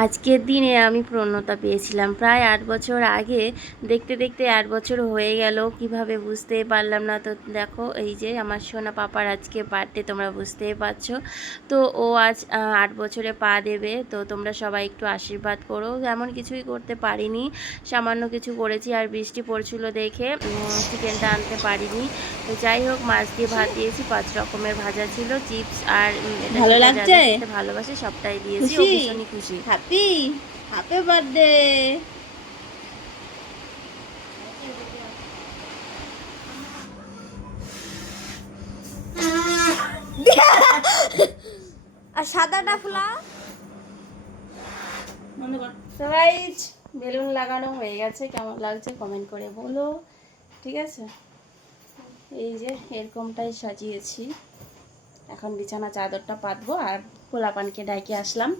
আজকের দিনে আমি প্রণতা পেয়েছিলাম প্রায় 8 বছর আগে। দেখতে দেখতে 8 বছর হয়ে গেল, কিভাবে বুঝতে পারলাম না। তো দেখো, এই যে আমার সোনা পাপার আজকে বার্থডে, তোমরা বুঝতেই পারছো। তো ও আজ 8 বছরে পা দেবে। তো তোমরা সবাই একটু আশীর্বাদ করো। এমন কিছুই করতে পারিনি, সামান্য কিছু করেছি। আর বৃষ্টি পড়ছিল দেখে চিকেনটা আনতে পারিনি। তো যাই হোক, মাছ দিয়ে ভাত দিয়েছি, 5 রকমের ভাজা ছিল, চিপস আর ভালো লাগছে, ভালোবাসে সবটাই দিয়েছি। ও ভীষণই খুশি। Happy happy birthday. আর সাদাটা ফুলা সবাই বেলুন লাগানো হয়ে গেছে, কেমন লাগছে কমেন্ট করে বলো, ঠিক আছে? এই যে এরকমটাই সাজিয়েছি। এখন বিছানা চাদরটা পাতবো আর পোলাপানকে ডাইকে আসলাম,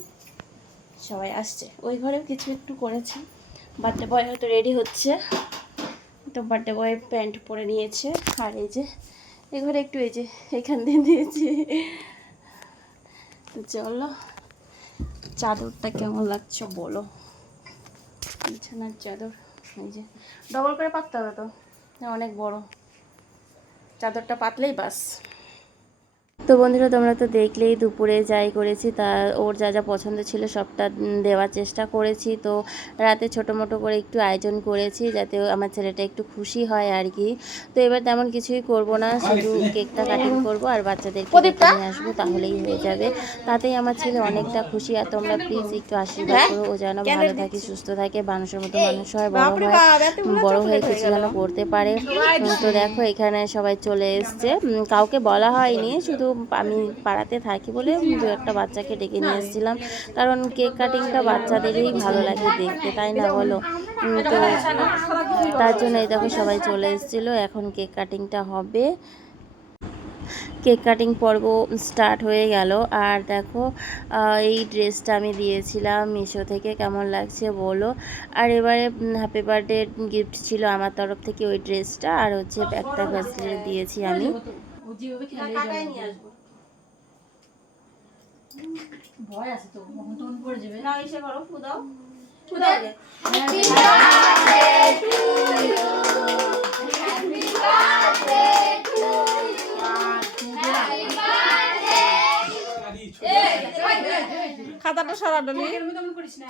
সবাই আসছে। ওই ঘরেও কিছু একটু করেছি। বার্থডে বয় হয়তো রেডি হচ্ছে, তো বার্থডে বয় প্যান্ট পরে নিয়েছে। আর এই যে এই ঘরে একটু এই যে এখান দিয়ে দিয়েছি। তো চলো, চাদরটা কেমন লাগছে বলো। বিছানার চাদর এই যে ডবল করে পাততে হবে, তো অনেক বড় চাদরটা পাতলেই বাস। তো বন্ধুরা, তোমরা তো দেখলেই দুপুরে যাই করেছি, তা ওর যা যা পছন্দ ছিল সবটা দেওয়ার চেষ্টা করেছি। তো রাতে ছোটো মোটো করে একটু আয়োজন করেছি, যাতে আমার ছেলেটা একটু খুশি হয় আর কি। তো এবার তেমন কিছুই করব না, শুধু কেকটা কাটিং করব আর বাচ্চাদেরকে নিয়ে আসবো, তাহলেই হয়ে যাবে। তাতেই আমার ছেলে অনেকটা খুশি। আর তোমরা প্লিজ একটু আশীর্বাদ করো, ও যেন ভালো থাকে, সুস্থ থাকে, মানুষের মতো মানুষ হয়, বড় হয়ে কিছু যেন করতে পারে। তো দেখো, এখানে সবাই চলে এসছে, কাউকে বলা হয়নি, শুধু আমি পাড়াতে থাকি বলে 2-1টা বাচ্চাকে ডেকে নিয়ে এসেছিলাম। কারণ কেক কাটিংটা বাচ্চাদেরই ভালো লাগে দেখতে, তাই না বলো? তো তার জন্য এই দেখো সবাই চলে এসেছিলো। এখন কেক কাটিংটা হবে, কেক কাটিং পর্ব স্টার্ট হয়ে গেল। আর দেখো, এই ড্রেসটা আমি দিয়েছিলাম মিশো থেকে, কেমন লাগছে বলো। আর এবারে হ্যাপি বার্থডে গিফট ছিল আমার তরফ থেকে ওই ড্রেসটা, আর হচ্ছে একটা ব্রেসলেট দিয়েছি আমি। ভয় আছে তো, কখন তখন পড়ে যাবে না। এসে করো, ফু দাও, ফু দাও। Happy birthday to you, happy birthday to you, happy birthday. খাতাটা সরাডলি তেমন করিস না।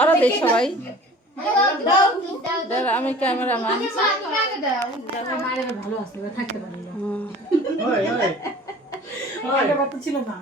আরো দেখ সবাই, আমি ক্যামেরাম্যান। ভালো আসতে থাকতে পারি ছিল না।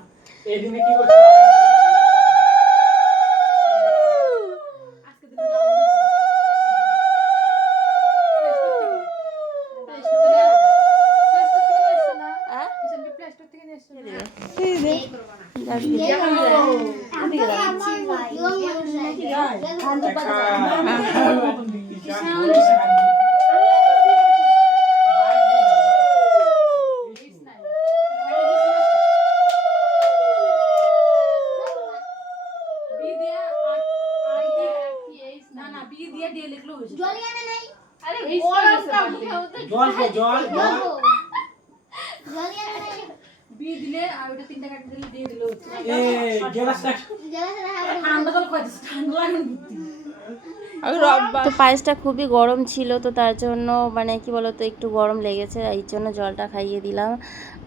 তো পায়েসটা খুবই গরম ছিল, তো তার জন্য মানে কি বলতো, একটু গরম লেগেছে, এই জন্য জলটা খাইয়ে দিলাম।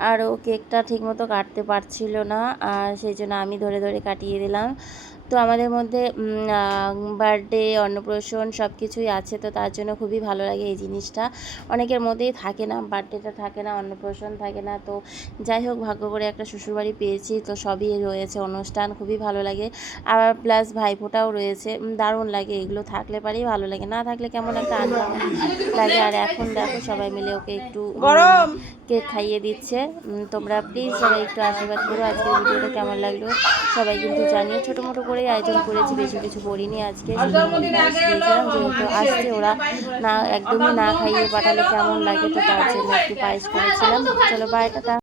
আর ও কেকটা ঠিকমতো কাটতে পারছিল না, আর সেই জন্য আমি ধরে ধরে কাটিয়ে দিলাম। তো আমাদের মধ্যে বার্থডে, অন্নপ্রাশন সব কিছুই আছে, তো তার জন্য খুবই ভালো লাগে এই জিনিসটা। অনেকের মধ্যেই থাকে না, বার্থডেটা থাকে না, অন্নপ্রাশন থাকে না। তো যাই হোক, ভাগ্য করে একটা শ্বশুরবাড়ি পেয়েছি, তো সবই রয়েছে অনুষ্ঠান, খুবই ভালো লাগে। আবার প্লাস ভাইফোঁটাও রয়েছে, দারুণ লাগে। এগুলো থাকলে পারেই ভালো লাগে, না থাকলে কেমন একটা আনন্দ লাগে। আর এখন দেখো সবাই মিলে ওকে একটু কেক খাইয়ে দিচ্ছে। তোমরা প্লিজ সবাই একটু আশীর্বাদ করো। আজকের ভিডিওটা কেমন লাগলো সবাই কিন্তু জানিয়ে। ছোটো মোটো করে আয়োজন করেছি, বেশি কিছু করিনি আজকে। দিয়েছিলাম যেহেতু আসছে, ওরা না একদমই না খাইয়ে পাঠালে কেমন লাগে, তো তার জন্য একটু পায়েস করেছিলাম। চলো বাই, টাটা।